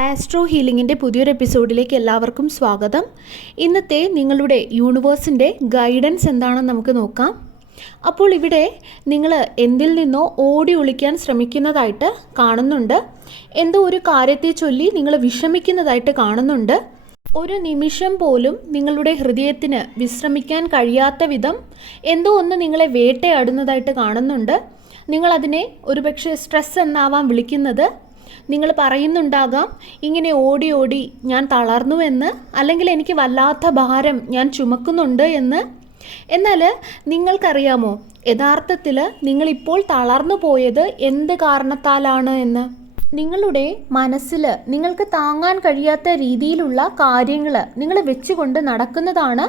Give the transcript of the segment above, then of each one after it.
Astro ഹീലിംഗിന്റെ പുതിയൊരു എപ്പിസോഡിലേക്ക് എല്ലാവർക്കും സ്വാഗതം. ഇന്നത്തെ നിങ്ങളുടെ യൂണിവേഴ്സിന്റെ ഗൈഡൻസ് എന്താണെന്ന് നമുക്ക് നോക്കാം. അപ്പോൾ ഇവിടെ നിങ്ങൾ എന്തിൽ നിന്നോ ഓടി ഒളിക്കാൻ ശ്രമിക്കുന്നതായിട്ട് കാണുന്നുണ്ട്. എന്തോ ഒരു കാര്യത്തെ ചൊല്ലി നിങ്ങൾ വിഷമിക്കുന്നതായിട്ട് കാണുന്നുണ്ട്. ഒരു നിമിഷം പോലും നിങ്ങളുടെ ഹൃദയത്തിന് വിശ്രമിക്കാൻ കഴിയാത്ത വിധം എന്തോ ഒന്ന് നിങ്ങളെ വേട്ടയാടുന്നതായിട്ട് കാണുന്നുണ്ട്. നിങ്ങളതിനെ ഒരുപക്ഷെ സ്ട്രെസ് എന്നാവാം വിളിക്കുന്നത് നിങ്ങൾ പറയുന്നുണ്ടാകാം ഇങ്ങനെ ഓടി ഓടി ഞാൻ തളർന്നുവെന്ന് അല്ലെങ്കിൽ എനിക്ക് വല്ലാത്ത ഭാരം ഞാൻ ചുമക്കുന്നുണ്ട് എന്ന്. എന്നാൽ നിങ്ങൾക്കറിയാമോ യഥാർത്ഥത്തിൽ നിങ്ങളിപ്പോൾ തളർന്നു പോയത് എന്ത് കാരണത്താലാണ് എന്ന്? നിങ്ങളുടെ മനസ്സിൽ നിങ്ങൾക്ക് താങ്ങാൻ കഴിയാത്ത രീതിയിലുള്ള കാര്യങ്ങൾ നിങ്ങൾ വെച്ചുകൊണ്ട് നടക്കുന്നതാണ്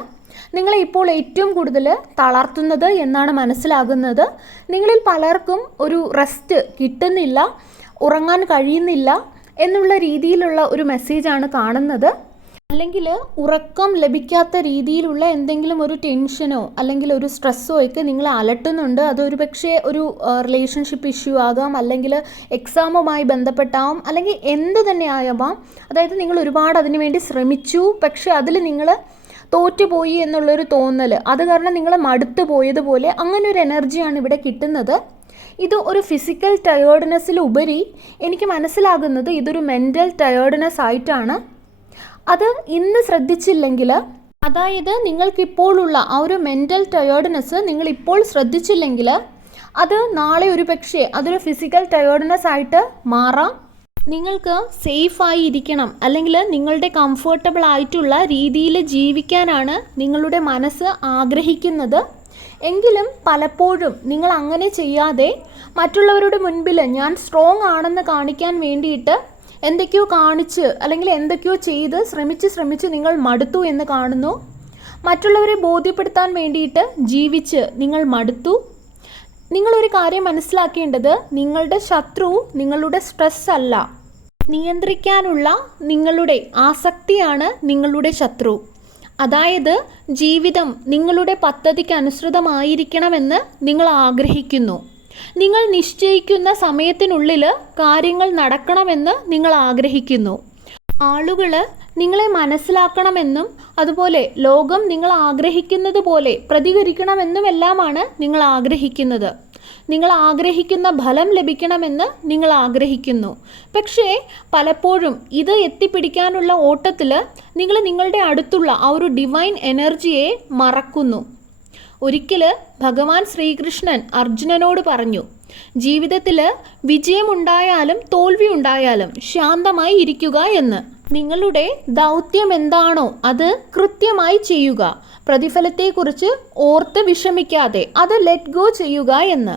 നിങ്ങളെ ഇപ്പോൾ ഏറ്റവും കൂടുതൽ തളർത്തുന്നത് എന്നാണ് മനസ്സിലാകുന്നത്. നിങ്ങളിൽ പലർക്കും ഒരു റെസ്റ്റ് കിട്ടുന്നില്ല. ഉറങ്ങാൻ കഴിയുന്നില്ല എന്നുള്ള രീതിയിലുള്ള ഒരു മെസ്സേജാണ് കാണുന്നത്. അല്ലെങ്കിൽ ഉറക്കം ലഭിക്കാത്ത രീതിയിലുള്ള എന്തെങ്കിലും ഒരു ടെൻഷനോ അല്ലെങ്കിൽ ഒരു സ്ട്രെസ്സോ ഒക്കെ നിങ്ങളെ അലട്ടുന്നുണ്ട്. അതൊരു പക്ഷേ ഒരു റിലേഷൻഷിപ്പ് ഇഷ്യൂ ആകാം അല്ലെങ്കിൽ എക്സാമുമായി ബന്ധപ്പെട്ടാവും അല്ലെങ്കിൽ എന്ത് തന്നെ ആയാവാം. അതായത് നിങ്ങൾ ഒരുപാട് അതിനു വേണ്ടി ശ്രമിച്ചു. പക്ഷേ അതിൽ നിങ്ങൾ തോറ്റുപോയി എന്നുള്ളൊരു തോന്നൽ അത് കാരണം നിങ്ങൾ മടുത്തു പോയതുപോലെ അങ്ങനെ ഒരു എനർജിയാണ് ഇവിടെ കിട്ടുന്നത്. ഇത് ഒരു ഫിസിക്കൽ ടയേർഡ്നെസ്സിലുപരി എനിക്ക് മനസ്സിലാകുന്നത് ഇതൊരു മെന്റൽ ടയേർഡ്നെസ് ആയിട്ടാണ്. അത് ഇന്ന് ശ്രദ്ധിച്ചില്ലെങ്കിൽ അതായത് നിങ്ങൾക്കിപ്പോഴുള്ള ആ ഒരു മെന്റൽ ടയേർഡ്നെസ് നിങ്ങൾ ഇപ്പോൾ ശ്രദ്ധിച്ചില്ലെങ്കിൽ അത് നാളെ ഒരു പക്ഷേ അതൊരു ഫിസിക്കൽ ടയേർഡ്നെസ് ആയിട്ട് മാറാം. നിങ്ങൾക്ക് സേഫായി ഇരിക്കണം. അല്ലെങ്കിൽ നിങ്ങളുടെ കംഫർട്ടബിൾ ആയിട്ടുള്ള രീതിയിൽ ജീവിക്കാനാണ് നിങ്ങളുടെ മനസ്സ് ആഗ്രഹിക്കുന്നത്. എങ്കിലും പലപ്പോഴും നിങ്ങൾ അങ്ങനെ ചെയ്യാതെ മറ്റുള്ളവരുടെ മുൻപിൽ ഞാൻ സ്ട്രോങ് ആണെന്ന് കാണിക്കാൻ വേണ്ടിയിട്ട് എന്തൊക്കെയോ കാണിച്ച് അല്ലെങ്കിൽ എന്തൊക്കെയോ ചെയ്ത് ശ്രമിച്ച് ശ്രമിച്ച് നിങ്ങൾ മടുത്തു എന്ന് കാണുന്നു. മറ്റുള്ളവരെ ബോധ്യപ്പെടുത്താൻ വേണ്ടിയിട്ട് ജീവിച്ച് നിങ്ങൾ മടുത്തു. നിങ്ങളൊരു കാര്യം മനസ്സിലാക്കേണ്ടത് നിങ്ങളുടെ ശത്രു നിങ്ങളുടെ സ്ട്രെസ് അല്ല. നിയന്ത്രിക്കാനുള്ള നിങ്ങളുടെ ആസക്തിയാണ് നിങ്ങളുടെ ശത്രു. അതായത് ജീവിതം നിങ്ങളുടെ പദ്ധതിക്ക് അനുസൃതമായിരിക്കണമെന്ന് നിങ്ങൾ ആഗ്രഹിക്കുന്നു. നിങ്ങൾ നിശ്ചയിക്കുന്ന സമയത്തിനുള്ളിൽ കാര്യങ്ങൾ നടക്കണമെന്ന് നിങ്ങൾ ആഗ്രഹിക്കുന്നു. ആളുകൾ നിങ്ങളെ മനസ്സിലാക്കണമെന്നും അതുപോലെ ലോകം നിങ്ങൾ ആഗ്രഹിക്കുന്നത് പോലെ പ്രതികരിക്കണമെന്നുമെല്ലാമാണ് നിങ്ങൾ ആഗ്രഹിക്കുന്നത്. നിങ്ങൾ ആഗ്രഹിക്കുന്ന ഫലം ലഭിക്കണമെന്ന് നിങ്ങൾ ആഗ്രഹിക്കുന്നു. പക്ഷേ പലപ്പോഴും ഇത് എത്തിപ്പിടിക്കാനുള്ള ഓട്ടത്തിൽ നിങ്ങൾ നിങ്ങളുടെ അടുത്തുള്ള ആ ഒരു ഡിവൈൻ എനർജിയെ മറക്കുന്നു. ഒരിക്കൽ ഭഗവാൻ ശ്രീകൃഷ്ണൻ അർജുനനോട് പറഞ്ഞു ജീവിതത്തിൽ വിജയമുണ്ടായാലും തോൽവി ഉണ്ടായാലും ശാന്തമായി ഇരിക്കുക എന്ന്. നിങ്ങളുടെ ദൗത്യം എന്താണോ അത് കൃത്യമായി ചെയ്യുക. പ്രതിഫലത്തെക്കുറിച്ച് ഓർത്ത് വിഷമിക്കാതെ അത് ലെറ്റ് ഗോ ചെയ്യുക എന്ന്.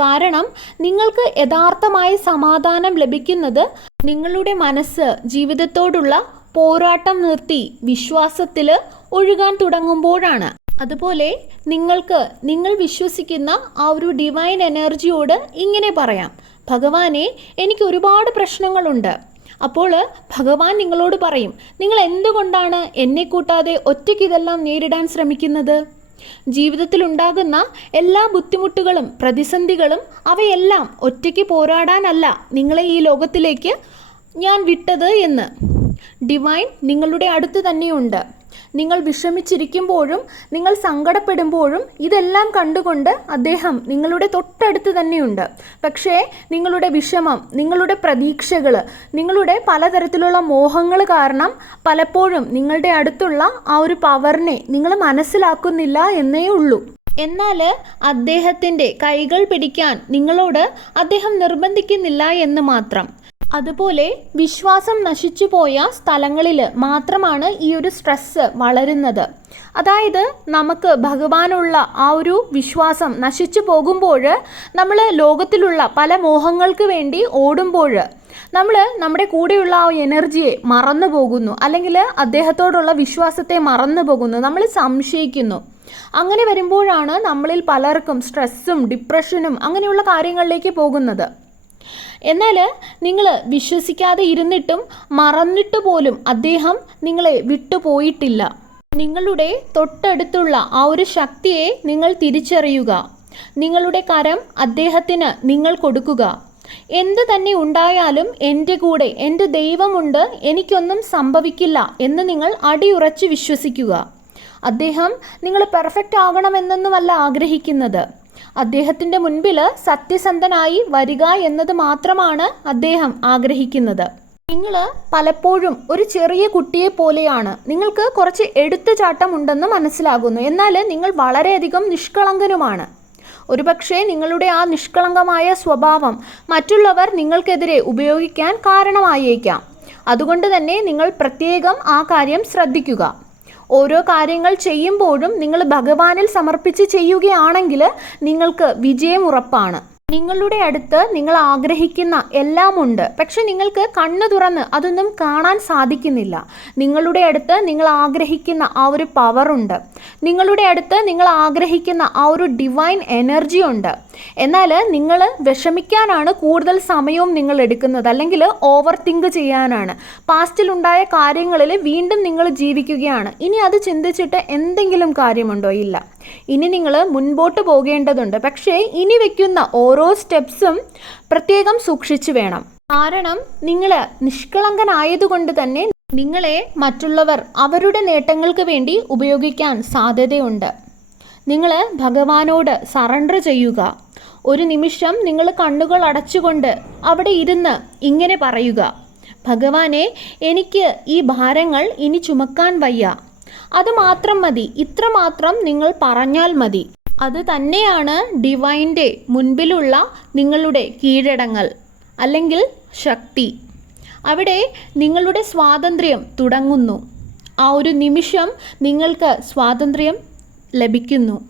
കാരണം നിങ്ങൾക്ക് യഥാർത്ഥമായ സമാധാനം ലഭിക്കുന്നത് നിങ്ങളുടെ മനസ്സ് ജീവിതത്തോടുള്ള പോരാട്ടം നിർത്തി വിശ്വാസത്തിൽ ഒഴുകാൻ തുടങ്ങുമ്പോഴാണ്. അതുപോലെ നിങ്ങൾക്ക് നിങ്ങൾ വിശ്വസിക്കുന്ന ആ ഒരു ഡിവൈൻ എനർജിയോട് ഇങ്ങനെ പറയാം. ഭഗവാനെ എനിക്ക് ഒരുപാട് പ്രശ്നങ്ങളുണ്ട്. അപ്പോൾ ഭഗവാൻ നിങ്ങളോട് പറയും നിങ്ങൾ എന്തുകൊണ്ടാണ് എന്നെ കൂട്ടാതെ ഒറ്റയ്ക്ക് ഇതെല്ലാം നേരിടാൻ ശ്രമിക്കുന്നത്? ജീവിതത്തിൽ ഉണ്ടാകുന്ന എല്ലാ ബുദ്ധിമുട്ടുകളും പ്രതിസന്ധികളും അവയെല്ലാം ഒറ്റയ്ക്ക് പോരാടാനല്ല നിങ്ങളെ ഈ ലോകത്തിലേക്ക് ഞാൻ വിട്ടത് എന്ന്. ഡിവൈൻ നിങ്ങളുടെ അടുത്ത് തന്നെയുണ്ട്. നിങ്ങൾ വിഷമിച്ചിരിക്കുമ്പോഴും നിങ്ങൾ സങ്കടപ്പെടുമ്പോഴും ഇതെല്ലാം കണ്ടുകൊണ്ട് അദ്ദേഹം നിങ്ങളുടെ തൊട്ടടുത്ത് തന്നെയുണ്ട്. പക്ഷേ നിങ്ങളുടെ വിഷമം നിങ്ങളുടെ പ്രതീക്ഷകൾ നിങ്ങളുടെ പലതരത്തിലുള്ള മോഹങ്ങൾ കാരണം പലപ്പോഴും നിങ്ങളുടെ അടുത്തുള്ള ആ ഒരു പവറിനെ നിങ്ങൾ മനസ്സിലാക്കുന്നില്ല എന്നേ ഉള്ളൂ. എന്നാൽ അദ്ദേഹത്തിന്റെ കൈകൾ പിടിക്കാൻ നിങ്ങളോട് അദ്ദേഹം നിർബന്ധിക്കുന്നില്ല എന്ന് മാത്രം. അതുപോലെ വിശ്വാസം നശിച്ചു പോയ സ്ഥലങ്ങളിൽ മാത്രമാണ് ഈ ഒരു സ്ട്രെസ്സ് വളരുന്നത്. അതായത് നമുക്ക് ഭഗവാനുള്ള ആ ഒരു വിശ്വാസം നശിച്ചു പോകുമ്പോൾ നമ്മൾ ലോകത്തിലുള്ള പല മോഹങ്ങൾക്ക് വേണ്ടി ഓടുമ്പോൾ നമ്മൾ നമ്മുടെ കൂടെയുള്ള ആ എനർജിയെ മറന്നു പോകുന്നു. അല്ലെങ്കിൽ അദ്ദേഹത്തോടുള്ള വിശ്വാസത്തെ മറന്നു പോകുന്നു. നമ്മൾ സംശയിക്കുന്നു. അങ്ങനെ വരുമ്പോഴാണ് നമ്മളിൽ പലർക്കും സ്ട്രെസ്സും ഡിപ്രഷനും അങ്ങനെയുള്ള കാര്യങ്ങളിലേക്ക് പോകുന്നത്. എന്നാൽ നിങ്ങൾ വിശ്വസിക്കാതെ ഇരുന്നിട്ടും മറന്നിട്ട് പോലും അദ്ദേഹം നിങ്ങളെ വിട്ടുപോയിട്ടില്ല നിങ്ങളുടെ തൊട്ടടുത്തുള്ള ആ ഒരു ശക്തിയെ നിങ്ങൾ തിരിച്ചറിയുക. നിങ്ങളുടെ കരം അദ്ദേഹത്തിന് നിങ്ങൾ കൊടുക്കുക. എന്ത് തന്നെ ഉണ്ടായാലും എന്റെ കൂടെ എന്റെ ദൈവമുണ്ട് എനിക്കൊന്നും സംഭവിക്കില്ല എന്ന് നിങ്ങൾ അടിയുറച്ച് വിശ്വസിക്കുക. അദ്ദേഹം നിങ്ങൾ പെർഫെക്റ്റ് ആകണമെന്നൊന്നുമല്ല ആഗ്രഹിക്കുന്നത്. അദ്ദേഹത്തിന്റെ മുൻപിൽ സത്യസന്ധനായി വരിക എന്നത് മാത്രമാണ് അദ്ദേഹം ആഗ്രഹിക്കുന്നത്. നിങ്ങൾ പലപ്പോഴും ഒരു ചെറിയ കുട്ടിയെ പോലെയാണ്. നിങ്ങൾക്ക് കുറച്ച് എടുത്തുചാട്ടം ഉണ്ടെന്ന് മനസ്സിലാകുന്നു. എന്നാൽ നിങ്ങൾ വളരെയധികം നിഷ്കളങ്കനുമാണ്. ഒരുപക്ഷെ നിങ്ങളുടെ ആ നിഷ്കളങ്കമായ സ്വഭാവം മറ്റുള്ളവർ നിങ്ങൾക്കെതിരെ ഉപയോഗിക്കാൻ കാരണമായേക്കാം. അതുകൊണ്ട് തന്നെ നിങ്ങൾ പ്രത്യേകം ആ കാര്യം ശ്രദ്ധിക്കുക. ഓരോ കാര്യങ്ങൾ ചെയ്യുമ്പോഴും നിങ്ങൾ ഭഗവാനിൽ സമർപ്പിച്ച് ചെയ്യുകയാണെങ്കിൽ നിങ്ങൾക്ക് വിജയം ഉറപ്പാണ്. നിങ്ങളുടെ അടുത്ത് നിങ്ങൾ ആഗ്രഹിക്കുന്ന എല്ലാം ഉണ്ട്. പക്ഷെ നിങ്ങൾക്ക് കണ്ണു തുറന്ന് അതൊന്നും കാണാൻ സാധിക്കുന്നില്ല. നിങ്ങളുടെ അടുത്ത് നിങ്ങൾ ആഗ്രഹിക്കുന്ന ആ ഒരു പവർ ഉണ്ട്. നിങ്ങളുടെ അടുത്ത് നിങ്ങൾ ആഗ്രഹിക്കുന്ന ആ ഒരു ഡിവൈൻ എനർജി ഉണ്ട്. എന്നാൽ നിങ്ങൾ വിഷമിക്കാനാണ് കൂടുതൽ സമയവും നിങ്ങൾ എടുക്കുന്നത്. അല്ലെങ്കിൽ ഓവർ തിങ്ക് ചെയ്യാനാണ് പാസ്റ്റിലുണ്ടായ കാര്യങ്ങളിൽ വീണ്ടും നിങ്ങൾ ജീവിക്കുകയാണ്. ഇനി അത് ചിന്തിച്ചിട്ട് എന്തെങ്കിലും കാര്യമുണ്ടോ? ഇല്ല. ഇനി നിങ്ങൾ മുൻപോട്ട് പോകേണ്ടതുണ്ട്. പക്ഷേ ഇനി വയ്ക്കുന്ന ഓരോ സ്റ്റെപ്സും പ്രത്യേകം സൂക്ഷിച്ചു വേണം. കാരണം നിങ്ങൾ നിഷ്കളങ്കനായതുകൊണ്ട് തന്നെ നിങ്ങളെ മറ്റുള്ളവർ അവരുടെ നേട്ടങ്ങൾക്ക് വേണ്ടി ഉപയോഗിക്കാൻ സാധ്യതയുണ്ട്. നിങ്ങൾ ഭഗവാനോട് സറണ്ടർ ചെയ്യുക. ഒരു നിമിഷം നിങ്ങൾ കണ്ണുകൾ അടച്ചുകൊണ്ട് അവിടെ ഇരുന്ന് ഇങ്ങനെ പറയുക. ഭഗവാനെ എനിക്ക് ഈ ഭാരങ്ങൾ ഇനി ചുമക്കാൻ വയ്യ. അത് മാത്രം മതി. ഇത്ര മാത്രം നിങ്ങൾ പറഞ്ഞാൽ മതി. അത് തന്നെയാണ് ഡിവൈന്റെ മുൻപിലുള്ള നിങ്ങളുടെ കീഴടങ്ങൽ അല്ലെങ്കിൽ ശക്തി. അവിടെ നിങ്ങളുടെ സ്വാതന്ത്ര്യം തുടങ്ങുന്നു. ആ ഒരു നിമിഷം നിങ്ങൾക്ക് സ്വാതന്ത്ര്യം ലഭിക്കുന്നു.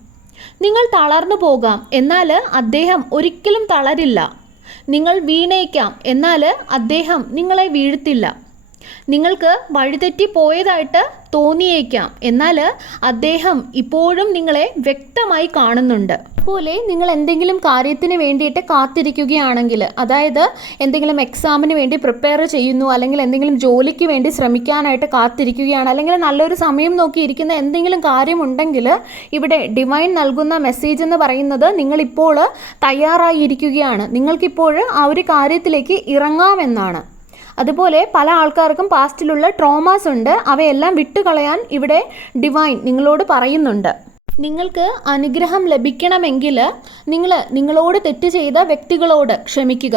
നിങ്ങൾ തളർന്നു പോകാം. എന്നാൽ അദ്ദേഹം ഒരിക്കലും തളരില്ല. നിങ്ങൾ വീണേക്കാം. എന്നാൽ അദ്ദേഹം നിങ്ങളെ വീഴ്ത്തില്ല. നിങ്ങൾക്ക് വഴിതെറ്റി പോയതായിട്ട് തോന്നിയേക്കാം. എന്നാൽ അദ്ദേഹം ഇപ്പോഴും നിങ്ങളെ വ്യക്തമായി കാണുന്നുണ്ട്. അതുപോലെ നിങ്ങൾ എന്തെങ്കിലും കാര്യത്തിന് വേണ്ടിയിട്ട് കാത്തിരിക്കുകയാണെങ്കിൽ അതായത് എന്തെങ്കിലും എക്സാമിന് വേണ്ടി പ്രിപ്പയർ ചെയ്യുന്നു അല്ലെങ്കിൽ എന്തെങ്കിലും ജോലിക്ക് വേണ്ടി ശ്രമിക്കാനായിട്ട് കാത്തിരിക്കുകയാണ് അല്ലെങ്കിൽ നല്ലൊരു സമയം നോക്കി ഇരിക്കുന്ന എന്തെങ്കിലും കാര്യമുണ്ടെങ്കിൽ ഇവിടെ ഡിവൈൻ നൽകുന്ന മെസ്സേജ് എന്ന് പറയുന്നത് നിങ്ങളിപ്പോൾ തയ്യാറായിരിക്കുകയാണ് നിങ്ങൾക്കിപ്പോൾ ആ ഒരു കാര്യത്തിലേക്ക് ഇറങ്ങാമെന്നാണ്. അതുപോലെ പല ആൾക്കാർക്കും പാസ്റ്റിലുള്ള ട്രോമാസ് ഉണ്ട്. അവയെല്ലാം വിട്ടുകളയാൻ ഇവിടെ ഡിവൈൻ നിങ്ങളോട് പറയുന്നുണ്ട്. നിങ്ങൾക്ക് അനുഗ്രഹം ലഭിക്കണമെങ്കിൽ നിങ്ങൾ നിങ്ങളോട് തെറ്റ് ചെയ്ത വ്യക്തികളോട് ക്ഷമിക്കുക.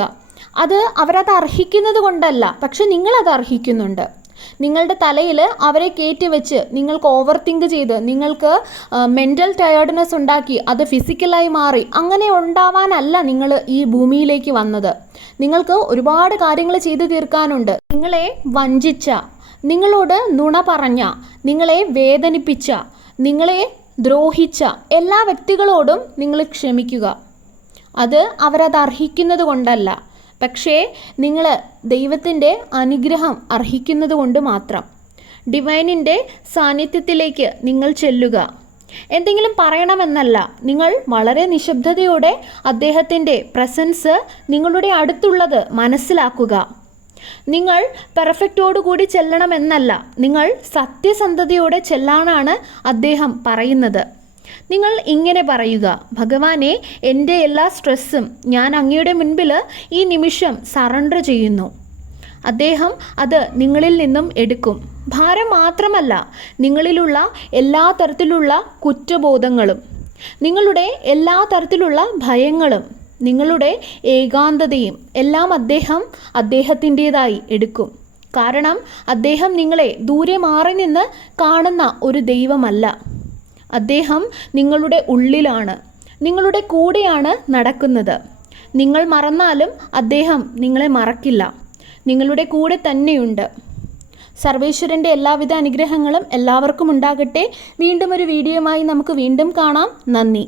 അത് അവരത് അർഹിക്കുന്നത് കൊണ്ടല്ല പക്ഷെ നിങ്ങളത് അർഹിക്കുന്നുണ്ട്. നിങ്ങളുടെ തലയിൽ അവരെ കയറ്റി വെച്ച് നിങ്ങൾക്ക് ഓവർ തിങ്ക് ചെയ്ത് നിങ്ങൾക്ക് മെന്റൽ ടയേർഡ്നെസ് ഉണ്ടാക്കി അത് ഫിസിക്കലായി മാറി അങ്ങനെ ഉണ്ടാവാനല്ല നിങ്ങൾ ഈ ഭൂമിയിലേക്ക് വന്നത്. നിങ്ങൾക്ക് ഒരുപാട് കാര്യങ്ങൾ ചെയ്തു തീർക്കാനുണ്ട്. നിങ്ങളെ വഞ്ചിച്ച നിങ്ങളോട് നുണ പറഞ്ഞ നിങ്ങളെ വേദനിപ്പിച്ച നിങ്ങളെ ദ്രോഹിച്ച എല്ലാ വ്യക്തികളോടും നിങ്ങൾ ക്ഷമിക്കുക. അത് അവരത് അർഹിക്കുന്നത് കൊണ്ടല്ല. പക്ഷേ നിങ്ങൾ ദൈവത്തിന്റെ അനുഗ്രഹം അർഹിക്കുന്നത് കൊണ്ട് മാത്രം. ഡിവൈനിന്റെ സാന്നിധ്യത്തിലേക്ക് നിങ്ങൾ ചെല്ലുക. എന്തെങ്കിലും പറയണമെന്നല്ല നിങ്ങൾ വളരെ നിശബ്ദതയോടെ അദ്ദേഹത്തിന്റെ പ്രസൻസ് നിങ്ങളുടെ അടുത്തുള്ളത് മനസ്സിലാക്കുക. നിങ്ങൾ പെർഫെക്റ്റോടുകൂടി ചെല്ലണമെന്നല്ല നിങ്ങൾ സത്യസന്ധതയോടെ ചെല്ലാനാണ് അദ്ദേഹം പറയുന്നത്. നിങ്ങൾ ഇങ്ങനെ പറയുക ഭഗവാനെ എന്റെ എല്ലാ സ്ട്രെസ്സും ഞാൻ അങ്ങയുടെ മുൻപിൽ ഈ നിമിഷം സറണ്ടർ ചെയ്യുന്നു. അദ്ദേഹം അത് നിങ്ങളിൽ നിന്നും എടുക്കും. ഭാരം മാത്രമല്ല നിങ്ങളിലുള്ള എല്ലാ തരത്തിലുള്ള കുറ്റബോധങ്ങളും നിങ്ങളുടെ എല്ലാ തരത്തിലുള്ള ഭയങ്ങളും നിങ്ങളുടെ ഏകാന്തതയും എല്ലാം അദ്ദേഹം അദ്ദേഹത്തിന്റെതായി എടുക്കും. കാരണം അദ്ദേഹം നിങ്ങളെ ദൂരെ മാറി നിന്ന് കാണുന്ന ഒരു ദൈവമല്ല. അദ്ദേഹം നിങ്ങളുടെ ഉള്ളിലാണ്. നിങ്ങളുടെ കൂടെയാണ് നടക്കുന്നത്. നിങ്ങൾ മറന്നാലും അദ്ദേഹം നിങ്ങളെ മറക്കില്ല. നിങ്ങളുടെ കൂടെ തന്നെയുണ്ട്. സർവേശ്വരന്റെ എല്ലാവിധ അനുഗ്രഹങ്ങളും എല്ലാവർക്കും ഉണ്ടാകട്ടെ. വീണ്ടും ഒരു വീഡിയോയുമായി നമുക്ക് വീണ്ടും കാണാം. നന്ദി.